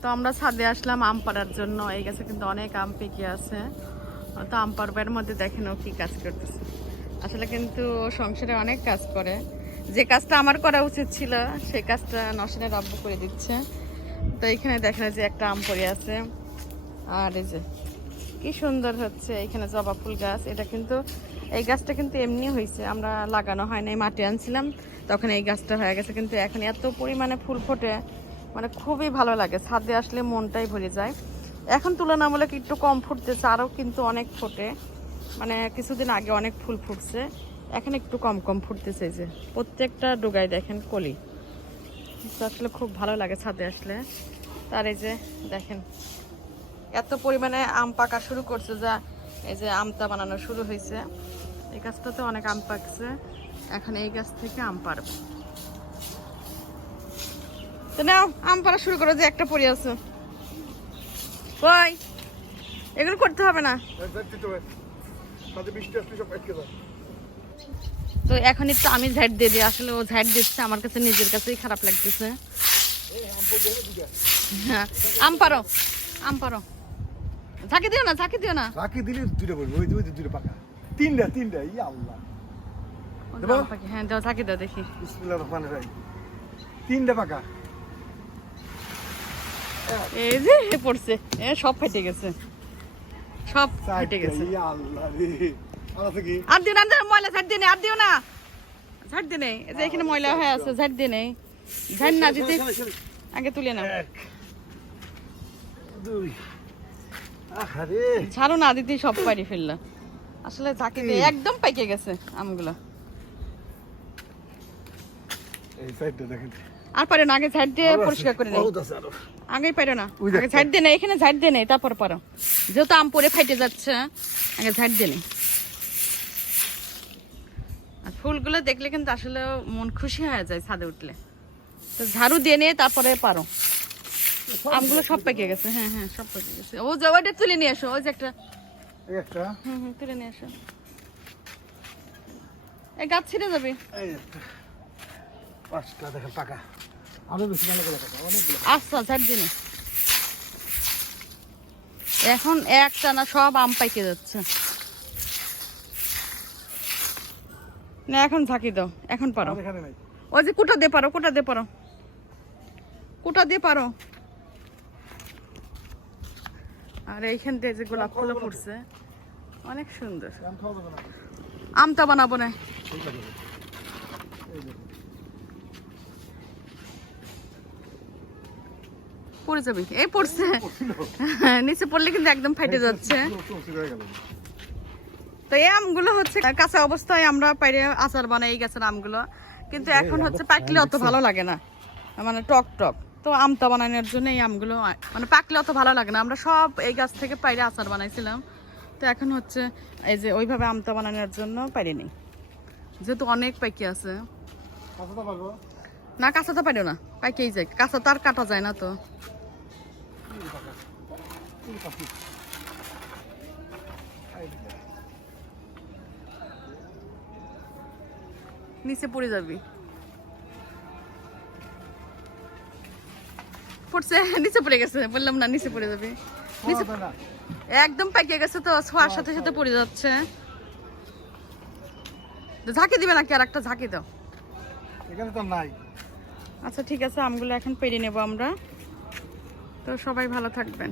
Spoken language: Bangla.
তো আমরা ছাদে আসলাম আম পাড়ার জন্য। এই গাছে কিন্তু অনেক আম পেকে আছে। তো আম পাড়বার মধ্যে দেখেন ও কি কাজ করতেছে। আসলে কিন্তু সংসারে অনেক কাজ করে, যে কাজটা আমার করা উচিত ছিল সেই কাজটা নসিনের আব্বু করে দিচ্ছে। তো এখানে দেখেন যে একটা আম পড়ে আছে, আর এই যে কি সুন্দর হচ্ছে এখানে জবা ফুল গাছ। এটা কিন্তু এই গাছটা কিন্তু এমনি হয়েছে, আমরা লাগানো হয় নাই, মাটি আনছিলাম তখন এই গাছটা হয়ে গেছে। কিন্তু এখন এত পরিমাণে ফুল ফোটে, মানে খুবই ভালো লাগে, ছাদে আসলে মনটাই ভরে যায়। এখন তুলনামূলক একটু কম ফুটতেছে, আরও কিন্তু অনেক ফোটে, মানে কিছুদিন আগে অনেক ফুল ফুটছে, এখন একটু কম কম ফুটতেছে। যে প্রত্যেকটা ডোগায় দেখেন কলি, তো আসলে খুব ভালো লাগে ছাদে আসলে। তার এই যে দেখেন এত পরিমাণে আম পাকা শুরু করছে, যা এই যে আমটা বানানো শুরু হয়েছে। এই গাছটাতে অনেক আম পাকছে, এখন এই গাছ থেকে আম পারবে। তো নাও আম পাড়া শুরু করো, যে একটা পড়ে আছে। কই এগুলো করতে হবে না। তো এখন একটু আমি ঝাড় দিয়ে দিই, আসলে ও ঝাড় দিচ্ছে, আমার কাছে নিজের কাছেই খারাপ লাগতেছে। হ্যাঁ আম পারো, আম পারো, ঝাঁকি দিও না, ঝাঁকি দিও না। ঝাঁকি দিলে দুটো বলবো, ওই দুটো পাকা, তিনটা ইয়া আল্লাহ। হ্যাঁ দাও, ঝাঁকি দাও দেখি। বিসমিল্লাহির রহমানির রহিম। তিনটা পাকা। এই যে পড়ছে, এ সব ফেটে গেছে, সব ফেটে গেছে। ইয়া আল্লাহ রে, আছে কি? আর দিও না, ময়লা ঝাড় দিয়ে নেই, আর দিও না, ঝাড় দিয়ে নেই। এই যে এখানে ময়লা হয়ে আছে, ঝাড় দিয়ে নেই, ঝাড় না দিতে আগে তুলে নাও। এক, দুই, আহারে ঝাড়ু না দিতেই সব পারি ফেললা। আসলে ঝাঁকি দিয়ে একদম পাইকে গেছে আমগুলো। এই সাইডটা দেখেন। আর পারো না, আগে ঝাড় দিয়ে পরিষ্কার করে নেই। আগেই পারো না, আগে ঝাড় দিয়ে নেই, এখানে ঝাড় দিয়ে নেই, তারপর পারো। যেহেতু আম পরে ফাইটে যাচ্ছে, আগে ঝাড় দিয়ে নেই। আর ফুলগুলো দেখলে কিন্তু আসলে মন খুশি হয়ে যায় ছাদে উঠলে। তো ঝাড়ু দিয়ে নিয়ে তারপরে পারো। আমগুলো সব পেকে গেছে, হ্যাঁ হ্যাঁ সব পেকে গেছে। ও যে ওইটা তুলে নিয়ে আসো, ওই যে একটা তুলে নিয়ে আসো। এই গাছ ছিঁড়ে যাবে। পাঁচটা দেখেন পাকা, আরো বেশি ভালো করে পাকা, অনেকগুলো। আচ্ছা ঝাড় দিনে এখন একটা না সব আম পাইকে যাচ্ছে না। এখন ঝাঁকি দাও, এখন পারো। ওই যে কুটা দিয়ে পারো, কুটা দিয়ে পারো, কুটা দিয়ে পারো। আর এইখান থেকে যে গোলাপ ফুল ফুটছে অনেক সুন্দর। আমটা বানাবো না, পড়ে যাবি। এই পড়ছে, নিচে পড়লে কিন্তু একদম ফাইটে যাচ্ছে। তো এই আমগুলো হচ্ছে কাঁচা অবস্থায় আমরা পাইরে আচার বানাই এই গাছের আমগুলো, কিন্তু এখন হচ্ছে পাকলে অত ভালো লাগে না, মানে টক টক। তো আমটা বানানোর জন্য এই আমগুলো মানে পাকলে অত ভালো লাগে না। আমরা সব এই গাছ থেকে পাইরে আচার বানাইছিলাম, তো এখন হচ্ছে এই যে ওইভাবে আমটা বানানোর জন্য পারিনি, যেহেতু অনেক পাইকি আছে। না কাঁচাটা পাইলো না, পাইকেই যায়, কাঁচা তো আর কাটা যায় না। তো নিচে পড়ে যাবি, পড়ছে, নিচে পড়ে গেছে, বললাম না নিচে পড়ে যাবি। নিচে একদম পাইকে গেছে, তো ছোঁয়ার সাথে সাথে পড়ে যাচ্ছে। ঝাঁকি দিবে নাকি, আর একটা ঝাঁকি দাও। এখানে তো নাই। আচ্ছা ঠিক আছে, আমগুলো এখন পেরে নেব আমরা। তো সবাই ভালো থাকবেন।